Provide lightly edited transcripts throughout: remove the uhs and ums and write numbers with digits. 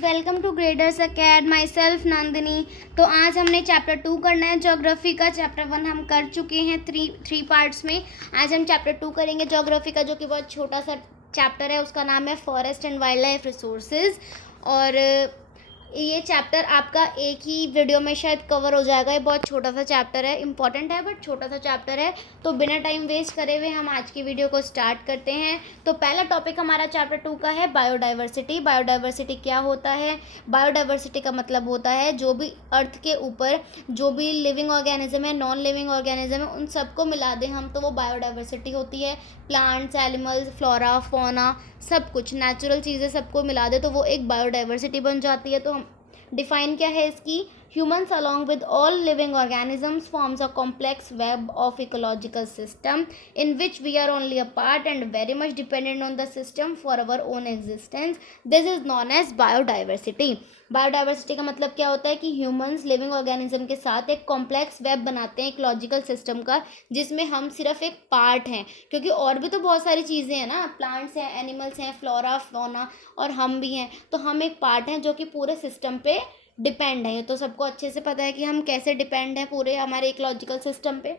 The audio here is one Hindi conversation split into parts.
Welcome to graders acad. Myself Nandini. तो आज हमने चैप्टर 2 करना है ज्योग्राफी का। चैप्टर 1 हम कर चुके हैं थ्री पार्ट्स में। आज हम चैप्टर 2 करेंगे ज्योग्राफी का, जो कि बहुत छोटा सा चैप्टर है। उसका नाम है forest and wild life resources. और ये चैप्टर आपका एक ही वीडियो में शायद कवर हो जाएगा। ये बहुत छोटा सा चैप्टर है, इंपॉर्टेंट है बट छोटा सा चैप्टर है। तो बिना टाइम वेस्ट करे हुए हम आज की वीडियो को स्टार्ट करते हैं। तो पहला टॉपिक हमारा चैप्टर 2 का है बायोडाइवर्सिटी। बायोडाइवर्सिटी क्या होता है? बायोडाइवर्सिटी का मतलब होता है जो भी अर्थ के ऊपर जो भी लिविंग ऑर्गेनिज्म है, नॉन लिविंग ऑर्गेनिज्म है, उन सबको मिला दें हम तो वो बायोडाइवर्सिटी होती है। प्लांट्स, एनिमल्स, फ्लोरा, फौना, सब कुछ नेचुरल चीज़ें सबको मिला दे तो वो एक बायोडाइवर्सिटी बन जाती है। तो हम डिफाइन क्या है इसकी? Humans along with all living organisms forms a complex web of ecological system in which we are only a part and very much dependent on the system for our own existence. This is known as biodiversity. Biodiversity का मतलब क्या होता है कि ह्यूमंस लिविंग ऑर्गेनिज्म के साथ एक कॉम्प्लेक्स वेब बनाते हैं इकोलॉजिकल सिस्टम का, जिसमें हम सिर्फ एक पार्ट हैं। क्योंकि और भी तो बहुत सारी चीज़ें हैं ना, प्लांट्स हैं, एनिमल्स हैं, फ्लोरा, फौना, और हम भी हैं। तो हम एक पार्ट हैं जो कि पूरे सिस्टम पे डिपेंड है। तो सबको अच्छे से पता है कि हम कैसे डिपेंड हैं पूरे हमारे इकोलॉजिकल सिस्टम पे।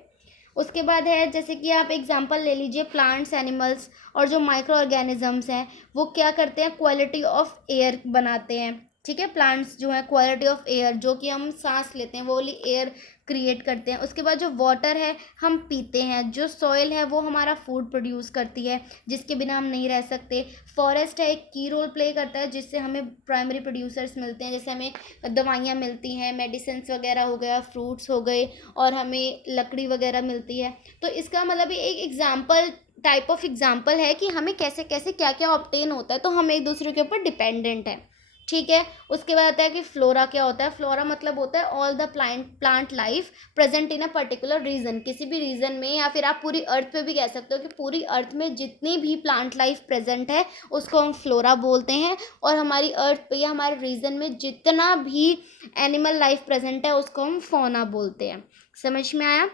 उसके बाद है, जैसे कि आप एग्जांपल ले लीजिए, प्लांट्स, एनिमल्स और जो माइक्रो ऑर्गेनिजम्स हैं वो क्या करते हैं? क्वालिटी ऑफ एयर बनाते हैं। ठीक है, प्लांट्स जो है क्वालिटी ऑफ एयर, जो कि हम सांस लेते हैं वो वाली एयर क्रिएट करते हैं। उसके बाद जो वाटर है हम पीते हैं। जो सॉइल है वो हमारा फूड प्रोड्यूस करती है, जिसके बिना हम नहीं रह सकते। फॉरेस्ट है, एक की रोल प्ले करता है, जिससे हमें प्राइमरी प्रोड्यूसर्स मिलते हैं। जैसे हमें दवाइयाँ मिलती हैं, मेडिसिन वगैरह हो गया, फ्रूट्स हो गए, और हमें लकड़ी वगैरह मिलती है। तो इसका मतलब एक एग्जाम्पल टाइप ऑफ एग्जाम्पल है कि हमें कैसे कैसे क्या क्या ऑब्टेन होता है। तो हम एक दूसरे के ऊपर डिपेंडेंट हैं। ठीक है, उसके बाद आता है कि फ्लोरा क्या होता है? फ्लोरा मतलब होता है all the plant life present in a particular region. किसी भी रीजन में, या फिर आप पूरी अर्थ पे भी कह सकते हो कि पूरी अर्थ में जितनी भी प्लांट लाइफ प्रेजेंट है उसको हम फ्लोरा बोलते हैं। और हमारी अर्थ पे या हमारे रीजन में जितना भी एनिमल लाइफ प्रेजेंट है उसको हम फौना बोलते हैं। समझ में आया?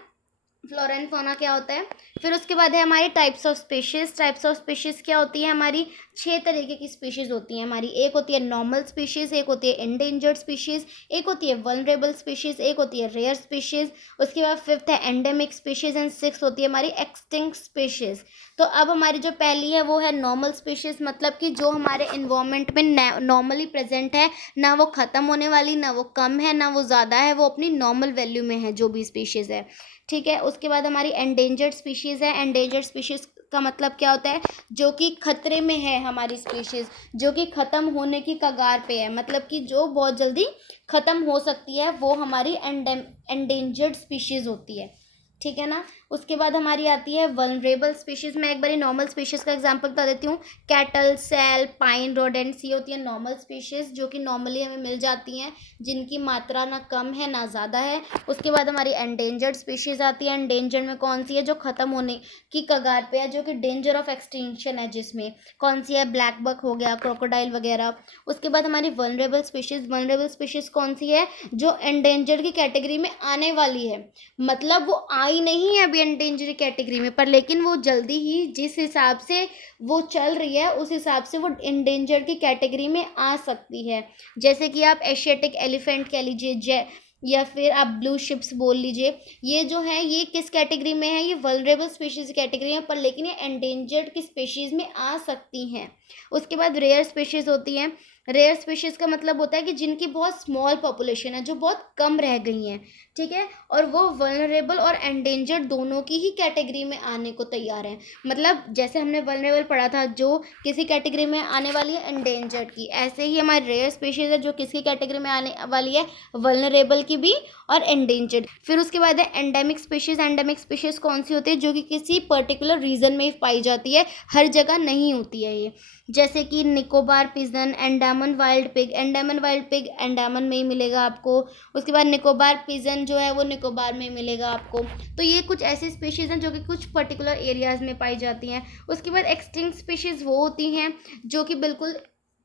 फ्लोरा एंड फौना क्या होता है? फिर उसके बाद है हमारी types of species. Types of species क्या होती है? हमारी 6 तरीके की स्पीशीज़ होती हैं हमारी। एक होती है नॉर्मल स्पीशीज़, एक होती है एंडेंजर्ड स्पीशीज़, एक होती है वल्नरेबल स्पीशीज़, एक होती है रेयर स्पीशीज़। उसके बाद 5th है एंडेमिक स्पीशीज़ एंड 6th होती है हमारी एक्सटिंक्ट स्पीशीज़। तो अब हमारी जो पहली है वो है नॉर्मल स्पीशीज़, मतलब कि जो हमारे इन्वायरमेंट में नॉर्मली प्रेजेंट है, ना वो ख़त्म होने वाली, ना वो कम है, ना वो ज़्यादा है, वो अपनी नॉर्मल वैल्यू में है जो भी स्पीशीज़ है। ठीक है, उसके बाद हमारी एंडेंजर्ड स्पीशीज़ है। एंडेंजर्ड स्पीशीज़ का मतलब क्या होता है? जो कि खतरे में है हमारी स्पीशीज़, जो कि ख़त्म होने की कगार पे है, मतलब कि जो बहुत जल्दी ख़त्म हो सकती है, वो हमारी एंडेंजर्ड स्पीशीज़ होती है। ठीक है ना? उसके बाद हमारी आती है वल्नरेबल स्पीशीज़। मैं एक बार नॉर्मल स्पीशीज़ का एग्जांपल बता देती हूँ। कैटल, सैल, पाइन, रोडेंट्स, ये होती है नॉर्मल स्पीशीज़ जो कि नॉर्मली हमें मिल जाती हैं, जिनकी मात्रा ना कम है ना ज़्यादा है। उसके बाद हमारी एंडेंजर्ड स्पीशीज़ आती है। एंडेंजर्ड में कौन सी है? जो ख़त्म होने की कगार पे है, जो कि डेंजर ऑफ एक्सटिंक्शन है, जिसमें कौन सी है? ब्लैक बक हो गया, क्रोकोडाइल वगैरह। उसके बाद हमारी वल्नरेबल स्पीशीज़। वल्नरेबल स्पीशीज़ कौन सी है? जो एंडेंजर्ड की कैटेगरी में आने वाली है, मतलब वो आई नहीं है अभी एंडेंजर्ड कैटेगरी में, पर लेकिन वो जल्दी ही जिस हिसाब से वो चल रही है उस हिसाब से वो एंडेंजर्ड की कैटेगरी में आ सकती है। जैसे कि आप एशियाटिक एलिफेंट कह लीजिए, या फिर आप ब्लू शिप्स बोल लीजिए। ये जो है ये किस कैटेगरी में है? ये वल्नरेबल स्पीशीज़ कैटेगरी में, पर लेकिन ये एंडेंजर्ड की स्पीशीज़ में आ सकती हैं। उसके बाद रेयर स्पीशीज़ होती हैं। रेयर स्पीशीज़ का मतलब होता है कि जिनकी बहुत स्मॉल पॉपुलेशन है, जो बहुत कम रह गई हैं। ठीक है, और वो वल्नरेबल और एंडेंजर्ड दोनों की ही कैटेगरी में आने को तैयार हैं। मतलब जैसे हमने वल्नरेबल पढ़ा था जो किसी कैटेगरी में आने वाली है एंडेंजर्ड की, ऐसे ही हमारी रेयर स्पीशीज़ है जो किसकी कैटेगरी में आने वाली है? वल्नरेबल की भी और एंडेंजर्ड। फिर उसके बाद है एंडेमिक स्पीशीज़। एंडेमिक स्पीशीज़ कौन सी होती है? जो कि किसी पर्टिकुलर रीजन में पाई जाती है, हर जगह नहीं होती है ये। जैसे कि Nicobar pigeon, Andaman wild pig. Andaman wild pig Andaman में ही मिलेगा आपको। उसके बाद निकोबार पिजन जो है वो निकोबार में मिलेगा आपको। तो ये कुछ ऐसी स्पीशीज़ हैं जो कि कुछ पर्टिकुलर एरियाज़ में पाई जाती हैं। उसके बाद एक्सटिंक्ट स्पीशीज़ वो होती हैं जो कि बिल्कुल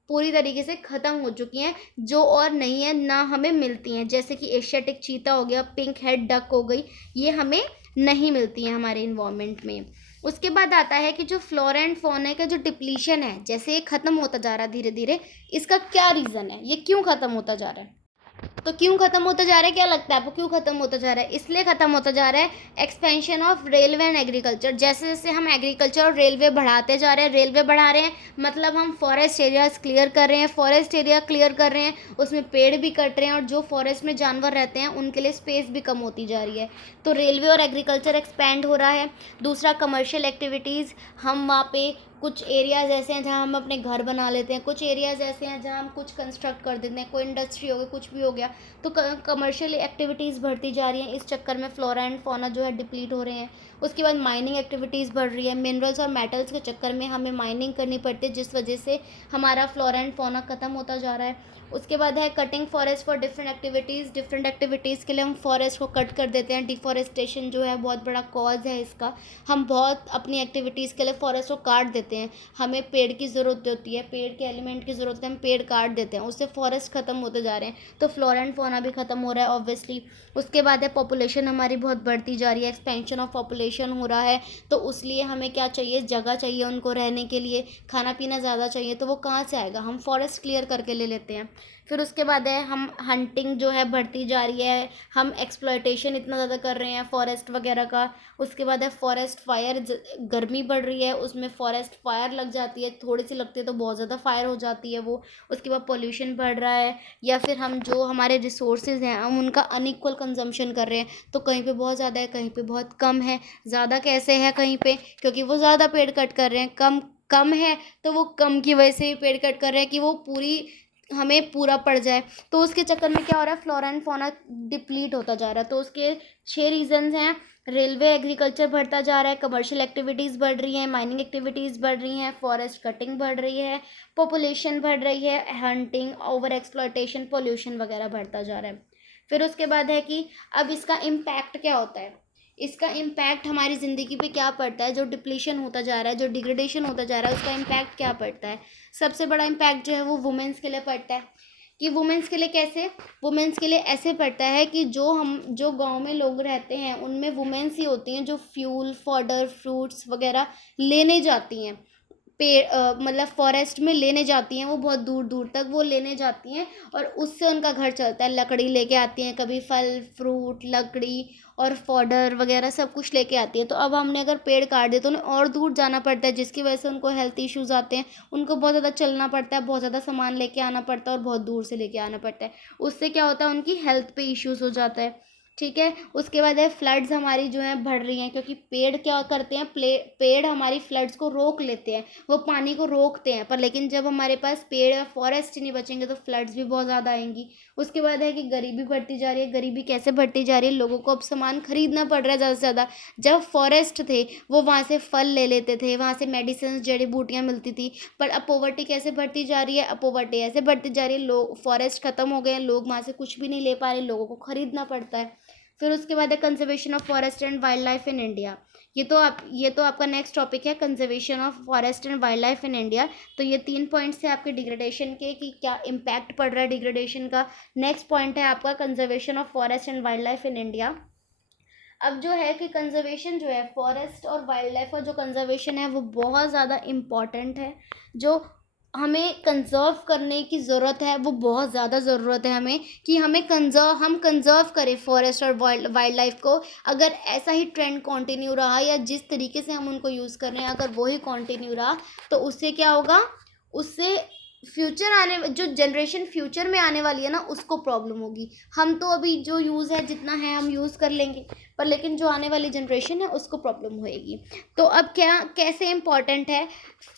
पूरी तरीके से ख़त्म हो चुकी हैं, जो और नहीं है, ना हमें मिलती हैं। जैसे कि एशियाटिक चीता हो गया, पिंक हेड डक हो गई, ये हमें नहीं मिलती हैं हमारे इन्वायरमेंट में। उसके बाद आता है कि जो फ्लोरा एंड फौना का जो डिप्लीशन है, जैसे ये ख़त्म होता जा रहा है धीरे धीरे, इसका क्या रीज़न है, ये क्यों ख़त्म होता जा रहा है? तो क्यों ख़त्म होता जा रहा है, क्या लगता है आपको क्यों ख़त्म होता जा रहा है? इसलिए ख़त्म होता जा रहा है expansion of railway and agriculture. जैसे जैसे हम एग्रीकल्चर और रेलवे बढ़ाते जा रहे हैं, रेलवे बढ़ा रहे हैं, मतलब हम फॉरेस्ट एरियाज क्लियर कर रहे हैं, फॉरेस्ट एरिया क्लियर कर रहे हैं, उसमें पेड़ भी कट रहे हैं, और जो फॉरेस्ट में जानवर रहते हैं उनके लिए स्पेस भी कम होती जा रही है। तो रेलवे और एग्रीकल्चर एक्सपैंड हो रहा है। दूसरा, कमर्शियल एक्टिविटीज़, हम वहाँ पे कुछ एरियाज़ ऐसे हैं जहाँ हम अपने घर बना लेते हैं, कुछ एरियाज़ ऐसे हैं जहाँ हम कुछ कंस्ट्रक्ट कर देते हैं, कोई इंडस्ट्री हो गई, कुछ भी हो गया, तो कमर्शियल एक्टिविटीज़ बढ़ती जा रही हैं। इस चक्कर में फ्लोरा एंड फौना जो है डिप्लीट हो रहे हैं। उसके बाद माइनिंग एक्टिविटीज़ बढ़ रही है, मिनरल्स और मेटल्स के चक्कर में हमें माइनिंग करनी पड़ती है, जिस वजह से हमारा फ्लोरा एंड फौना ख़त्म होता जा रहा है। उसके बाद है cutting forest for different activities, different activities के लिए हम फॉरेस्ट को कट कर देते हैं। डिफॉरेस्टेशन जो है बहुत बड़ा कॉज है इसका, हम बहुत अपनी एक्टिविटीज़ के लिए फॉरेस्ट को काट देते हैं। हमें पेड़ की ज़रूरत होती है, पेड़ के एलिमेंट की ज़रूरत है, हम पेड़ काट देते हैं, उससे फॉरेस्ट ख़त्म होते जा रहे हैं, तो फ्लोरा एंड फौना भी ख़त्म हो रहा है ऑब्वियसली। उसके बाद है पॉपुलेशन हमारी बहुत बढ़ती जा रही है, एक्सपेंशन ऑफ पॉपुलेशन हो रहा है, तो उसलिए हमें क्या चाहिए, जगह चाहिए उनको रहने के लिए, खाना पीना ज़्यादा चाहिए, तो वो कहाँ से आएगा, हम फॉरेस्ट क्लियर करके ले लेते हैं। फिर उसके बाद है हम हंटिंग जो है बढ़ती जा रही है, हम एक्सप्लॉयटेशन इतना ज़्यादा कर रहे हैं फॉरेस्ट वगैरह का। उसके बाद है फॉरेस्ट फायर, गर्मी बढ़ रही है, उसमें फॉरेस्ट फायर लग जाती है, थोड़ी सी लगती है तो बहुत ज़्यादा फायर हो जाती है वो। उसके बाद पोल्यूशन बढ़ रहा है, या फिर हम जो हमारे रिसोर्सेज हैं हम उनका अनइक्वल कंजम्पशन कर रहे हैं, तो कहीं पे बहुत ज़्यादा है, कहीं पे बहुत कम है। ज़्यादा कैसे है कहीं पे, क्योंकि वो ज़्यादा पेड़ कट कर रहे हैं, कम कम है तो वो कम की वजह से ही पेड़ कट कर रहे हैं कि वो पूरी हमें पूरा पड़ जाए, तो उसके चक्कर में क्या हो रहा है, फ्लोरा एंड फौना डिप्लीट होता जा रहा है। तो उसके 6 रीजंस हैं। रेलवे एग्रीकल्चर बढ़ता जा रहा है, कमर्शियल एक्टिविटीज़ बढ़ रही हैं, माइनिंग एक्टिविटीज़ बढ़ रही हैं, फॉरेस्ट कटिंग बढ़ रही है, पॉपुलेशन बढ़ रही है, हंटिंग, ओवर एक्सप्लॉयटेशन, पोल्यूशन वगैरह बढ़ता जा रहा है। फिर उसके बाद है कि अब इसका इम्पैक्ट क्या होता है, इसका इम्पैक्ट हमारी ज़िंदगी पे क्या पड़ता है, जो डिप्लीशन होता जा रहा है, जो डिग्रेडेशन होता जा रहा है, उसका इम्पैक्ट क्या पड़ता है। सबसे बड़ा इम्पैक्ट जो है वो वुमेंस के लिए पड़ता है। कि वुमेंस के लिए कैसे, वुमेंस के लिए ऐसे पड़ता है कि जो गांव में लोग रहते हैं उनमें वुमेंस ही होती हैं जो फ्यूल, फॉडर, फ्रूट्स वगैरह लेने जाती हैं, मतलब फॉरेस्ट में लेने जाती हैं, वो बहुत दूर दूर तक वो लेने जाती हैं, और उससे उनका घर चलता है। लकड़ी लेके आती हैं, कभी फल फ्रूट, लकड़ी और फॉडर वगैरह सब कुछ लेके आती है। तो अब हमने अगर पेड़ काट दिए तो उन्हें और दूर जाना पड़ता है, जिसकी वजह से उनको हेल्थ इश्यूज़ आते हैं, उनको बहुत ज़्यादा चलना पड़ता है, बहुत ज़्यादा सामान लेके आना पड़ता है और बहुत दूर से लेके आना पड़ता है। उससे क्या होता है, उनकी हेल्थ पे इश्यूज़ हो जाता है। ठीक है। उसके बाद है फ्लड्स हमारी जो है बढ़ रही हैं, क्योंकि पेड़ क्या करते हैं, पेड़ हमारी फ्लड्स को रोक लेते हैं, वो पानी को रोकते हैं, पर लेकिन जब हमारे पास पेड़ या फॉरेस्ट नहीं बचेंगे तो फ्लड्स भी बहुत ज़्यादा आएंगी। उसके बाद है कि गरीबी बढ़ती जा रही है। गरीबी कैसे बढ़ती जा रही है, लोगों को अब सामान खरीदना पड़ रहा है ज़्यादा से ज़्यादा। जब फॉरेस्ट थे वो वहाँ से फल ले लेते थे, वहाँ से मेडिसिन, जड़ी बूटियाँ मिलती थी, पर अब पॉवर्टी कैसे बढ़ती जा रही है, अब पॉवर्टी ऐसे बढ़ती जा रही है, लोग, फॉरेस्ट ख़त्म हो गए हैं, लोग वहाँ से कुछ भी नहीं ले पा रहे, लोगों को खरीदना पड़ता है। फिर उसके बाद है conservation of forest and wild life in India. ये तो आपका नेक्स्ट टॉपिक है, conservation of forest and wild life in India. तो ये 3 पॉइंट्स है आपके डिग्रेडेशन के, कि क्या इम्पैक्ट पड़ रहा है डिग्रेडेशन का। नेक्स्ट पॉइंट है आपका conservation of forest and wild life in India. अब जो है कि कंजर्वेशन जो है फॉरेस्ट और वाइल्ड लाइफ का जो कंजर्वेशन है वो बहुत ज़्यादा इम्पॉर्टेंट है। जो हमें कंजर्व करने की ज़रूरत है, वो बहुत ज़्यादा ज़रूरत है हमें, कि हम कंजर्व करें फॉरेस्ट और वाइल्ड लाइफ को। अगर ऐसा ही ट्रेंड कंटिन्यू रहा, या जिस तरीके से हम उनको यूज़ कर रहे हैं अगर वही कंटिन्यू रहा, तो उससे क्या होगा, उससे जो जनरेशन फ्यूचर में आने वाली है ना, उसको प्रॉब्लम होगी। हम तो अभी जो यूज़ है जितना है हम यूज़ कर लेंगे, पर लेकिन जो आने वाली जनरेशन है उसको प्रॉब्लम होएगी। तो अब कैसे इम्पॉर्टेंट है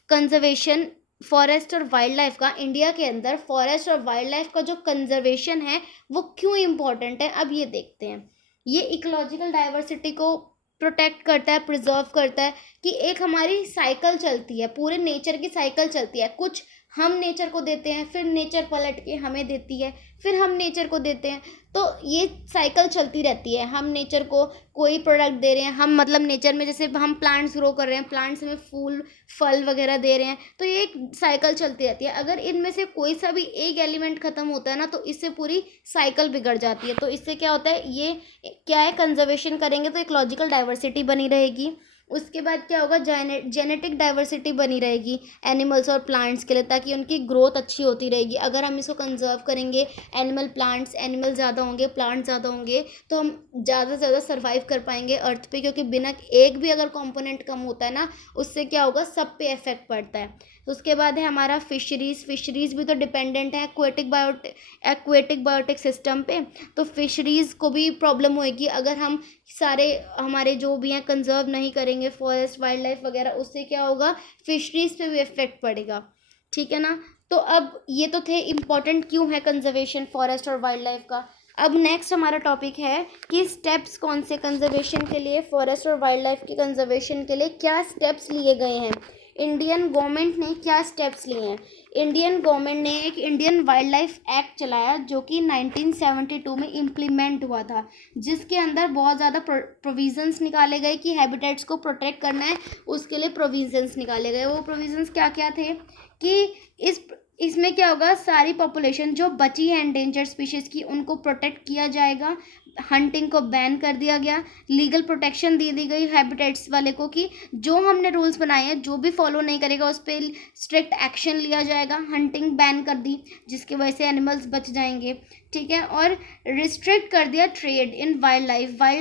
कंजर्वेशन फॉरेस्ट और वाइल्ड लाइफ का इंडिया के अंदर, फॉरेस्ट और वाइल्ड लाइफ का जो कंजर्वेशन है वो क्यों इम्पॉर्टेंट है, अब ये देखते हैं। ये इकोलॉजिकल डाइवर्सिटी को प्रोटेक्ट करता है, प्रिजर्व करता है, कि एक हमारी साइकिल चलती है, पूरे नेचर की साइकिल चलती है। कुछ हम नेचर को देते हैं, फिर नेचर पलट के हमें देती है, फिर हम नेचर को देते हैं, तो ये साइकिल चलती रहती है। हम नेचर को कोई प्रोडक्ट दे रहे हैं, हम मतलब नेचर में जैसे हम प्लांट्स ग्रो कर रहे हैं, प्लांट्स में फूल फल वगैरह दे रहे हैं, तो ये एक साइकिल चलती रहती है। अगर इनमें से कोई सा भी एक एलिमेंट ख़त्म होता है ना, तो इससे पूरी साइकिल बिगड़ जाती है। तो इससे क्या होता है, ये क्या है, कंजर्वेशन करेंगे तो इकोलॉजिकल डाइवर्सिटी बनी रहेगी। उसके बाद क्या होगा, जेनेटिक डाइवर्सिटी बनी रहेगी एनिमल्स और प्लांट्स के लिए, ताकि उनकी ग्रोथ अच्छी होती रहेगी। अगर हम इसको कंजर्व करेंगे, एनिमल ज़्यादा होंगे, प्लांट्स ज़्यादा होंगे, तो हम ज़्यादा से ज़्यादा सर्वाइव कर पाएंगे अर्थ पे, क्योंकि बिना एक भी अगर कंपोनेंट कम होता है ना, उससे क्या होगा, सब पे इफेक्ट पड़ता है। उसके बाद है हमारा फिशरीज़ भी तो डिपेंडेंट है एक्वेटिक बायोटिक सिस्टम पे। तो फिशरीज़ को भी प्रॉब्लम होएगी अगर हम सारे हमारे जो भी हैं कंजर्व नहीं करेंगे, फॉरेस्ट वाइल्ड लाइफ वगैरह, उससे क्या होगा, फिशरीज़ पे भी इफेक्ट पड़ेगा। ठीक है ना। तो अब ये तो थे इम्पॉर्टेंट क्यों है कंजर्वेशन फॉरेस्ट और वाइल्ड लाइफ का। अब नेक्स्ट हमारा टॉपिक है कि स्टेप्स कौन से कंजर्वेशन के लिए, फॉरेस्ट और वाइल्ड लाइफ की कंजर्वेशन के लिए क्या स्टेप्स लिए गए हैं, इंडियन गवर्नमेंट ने क्या स्टेप्स लिए हैं। इंडियन गवर्नमेंट ने एक इंडियन वाइल्ड लाइफ एक्ट चलाया जो कि 1972 में इम्प्लीमेंट हुआ था, जिसके अंदर बहुत ज़्यादा प्रोविजंस निकाले गए कि हैबिटेट्स को प्रोटेक्ट करना है, उसके लिए प्रोविजंस निकाले गए। वो प्रोविजंस क्या क्या थे कि इसमें क्या होगा, सारी पॉपुलेशन जो बची है एंडेंजर्ड स्पीशीज़ की, उनको प्रोटेक्ट किया जाएगा। हंटिंग को बैन कर दिया गया। लीगल प्रोटेक्शन दे दी गई हैबिटेट्स वाले को कि जो हमने रूल्स बनाए हैं, जो भी फॉलो नहीं करेगा उस पर स्ट्रिक्ट एक्शन लिया जाएगा। हंटिंग बैन कर दी, जिसकी वजह से एनिमल्स बच जाएंगे। ठीक है। और रिस्ट्रिक्ट कर दिया ट्रेड इन वाइल्ड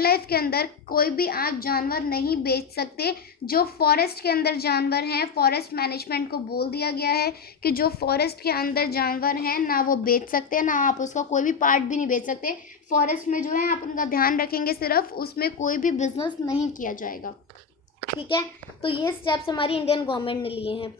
लाइफ के अंदर कोई भी आप जानवर नहीं बेच सकते। जो फॉरेस्ट के अंदर जानवर हैं, फॉरेस्ट मैनेजमेंट को बोल दिया गया है कि जो फॉरेस्ट के अंदर जानवर हैं ना वो बेच सकते हैं, ना आप उसका कोई भी पार्ट भी नहीं बेच सकते। फॉरेस्ट में जो है आप उनका ध्यान रखेंगे, सिर्फ उसमें कोई भी बिजनेस नहीं किया जाएगा। ठीक है। तो ये स्टेप्स हमारी इंडियन गवर्नमेंट ने लिए हैं,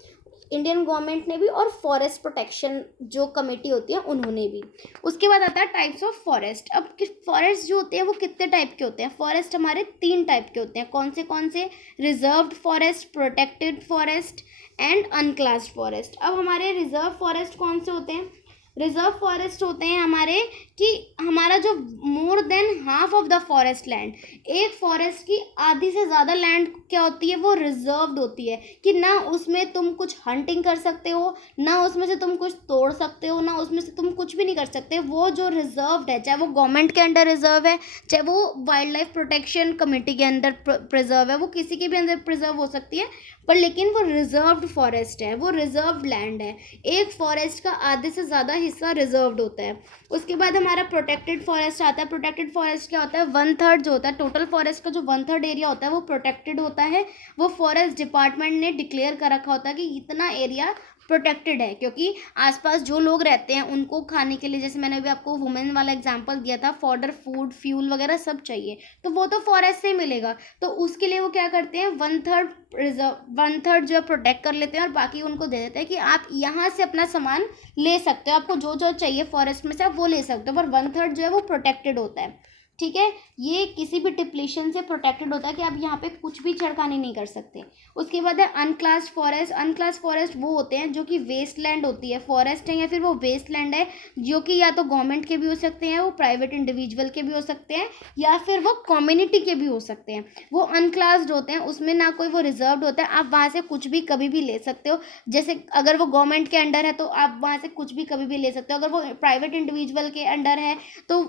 इंडियन गवर्नमेंट ने भी, और फॉरेस्ट प्रोटेक्शन जो कमेटी होती है उन्होंने भी। उसके बाद आता है टाइप्स ऑफ फॉरेस्ट। अब फॉरेस्ट जो होते हैं वो कितने टाइप के होते हैं। फॉरेस्ट हमारे 3 टाइप के होते हैं। कौन से? Reserved forest, protected forest and अनक्लास्ड forest. अब हमारे रिजर्व फॉरेस्ट कौन से होते हैं? रिजर्व फॉरेस्ट होते हैं हमारे कि हमारा जो more than half of the forest land, एक फॉरेस्ट की आधी से ज़्यादा लैंड क्या होती है, वो रिजर्व्ड होती है कि ना उसमें तुम कुछ हंटिंग कर सकते हो, ना उसमें से तुम कुछ तोड़ सकते हो, ना उसमें से तुम कुछ भी नहीं कर सकते। वो जो रिजर्व्ड है, चाहे वो गवर्नमेंट के अंडर रिजर्व है, चाहे वो वाइल्ड लाइफ प्रोटेक्शन कमेटी के अंदर प्रिजर्व है, वो किसी के भी अंदर प्रिजर्व हो सकती है, पर लेकिन वो रिजर्व्ड फॉरेस्ट है, वो रिजर्व्ड लैंड है। एक फॉरेस्ट का आधे से ज़्यादा हिस्सा रिजर्व्ड होता है। उसके बाद हमारा प्रोटेक्टेड फॉरेस्ट आता है। प्रोटेक्टेड फॉरेस्ट क्या होता है? 1/3 जो होता है टोटल फॉरेस्ट का, जो 1/3 एरिया होता है वो प्रोटेक्टेड होता है। वो फॉरेस्ट डिपार्टमेंट ने डिक्लेयर कर रखा होता है कि इतना एरिया प्रोटेक्टेड है, क्योंकि आसपास जो लोग रहते हैं उनको खाने के लिए, जैसे मैंने अभी आपको वुमेन वाला एग्जांपल दिया था, फॉडर, फूड, फ्यूल वगैरह सब चाहिए, तो वो तो फॉरेस्ट से ही मिलेगा। तो उसके लिए वो क्या करते हैं, 1/3 जो है प्रोटेक्ट कर लेते हैं और बाकी उनको दे देते हैं कि आप यहाँ से अपना सामान ले सकते हो, आपको जो जो चाहिए फॉरेस्ट में से आप वो ले सकते हो, पर 1/3 जो है वो प्रोटेक्टेड होता है। ठीक है। ये किसी भी डिप्लीशन से प्रोटेक्टेड होता है कि आप यहाँ पे कुछ भी छेड़खानी नहीं कर सकते। उसके बाद है अनक्लास्ड फॉरेस्ट। अनक्लास्ड फॉरेस्ट वो होते हैं जो कि वेस्ट लैंड होती है, फॉरेस्ट है या फिर वो वेस्ट लैंड है, जो कि या तो गवर्नमेंट के भी हो सकते हैं, वो प्राइवेट इंडिविजुअल के भी हो सकते हैं, या फिर वो कम्युनिटी के भी हो सकते हैं। वो अनक्लास्ड होते हैं, उसमें ना कोई वो रिजर्व्ड होता है, आप वहाँ से कुछ भी कभी भी ले सकते हो। जैसे अगर वो गवर्नमेंट के अंडर है तो आप वहाँ से कुछ भी कभी भी ले सकते हो। अगर वो प्राइवेट इंडिविजुअल के अंडर है तो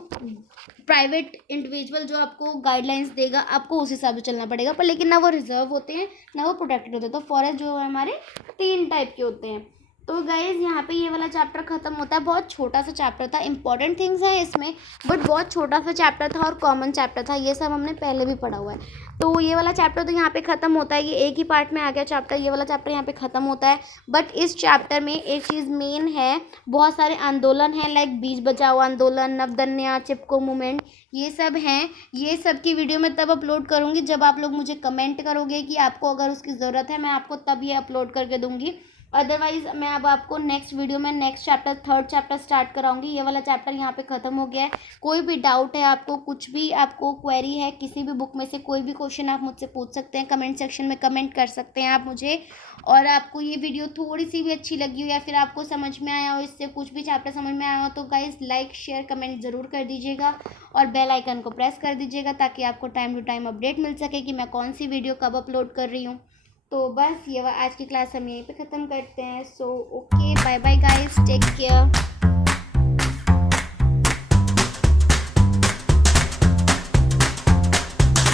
प्राइवेट इंडिविजुअल जो आपको गाइडलाइंस देगा, आपको उस हिसाब से चलना पड़ेगा, पर लेकिन ना वो रिजर्व होते हैं ना वो प्रोटेक्टेड होते हैं। तो फॉरेस्ट जो है हमारे 3 टाइप के होते हैं। तो गाइज यहाँ पे ये वाला चैप्टर ख़त्म होता है। बहुत छोटा सा चैप्टर था, इंपॉर्टेंट थिंग्स हैं इसमें, बट बहुत छोटा सा चैप्टर था और कॉमन चैप्टर था, ये सब हमने पहले भी पढ़ा हुआ है। तो ये वाला चैप्टर तो यहाँ पे ख़त्म होता है, ये एक ही पार्ट में आ गया चैप्टर, ये वाला चैप्टर यहाँ पे ख़त्म होता है। बट इस चैप्टर में एक चीज़ मेन है, बहुत सारे आंदोलन हैं, लाइक बीज बचाओ आंदोलन, नवदन्या, चिपको मूवमेंट, ये सब हैं। ये सब की वीडियो मैं तब अपलोड करूँगी जब आप लोग मुझे कमेंट करोगे कि आपको अगर उसकी ज़रूरत है, मैं आपको तब ये अपलोड करके दूँगी। अदरवाइज़ मैं अब आपको नेक्स्ट वीडियो में next chapter 3rd chapter start कराऊंगी। ये वाला चैप्टर यहाँ पे ख़त्म हो गया है। कोई भी डाउट है आपको, कुछ भी आपको क्वेरी है, किसी भी बुक में से कोई भी क्वेश्चन आप मुझसे पूछ सकते हैं, कमेंट सेक्शन में कमेंट कर सकते हैं आप मुझे। और आपको ये वीडियो थोड़ी सी भी अच्छी लगी हो या फिर आपको समझ में आया हो, इससे कुछ भी चैप्टर समझ में आया हो, तो गाइज़ लाइक शेयर कमेंट ज़रूर कर दीजिएगा और बेल आइकन को प्रेस कर दीजिएगा, ताकि आपको टाइम टू टाइम अपडेट मिल सके कि मैं कौन सी वीडियो कब अपलोड कर रही हूँ। तो बस ये आज की क्लास हम यहीं पे ख़त्म करते हैं। So okay, bye bye guys, take care.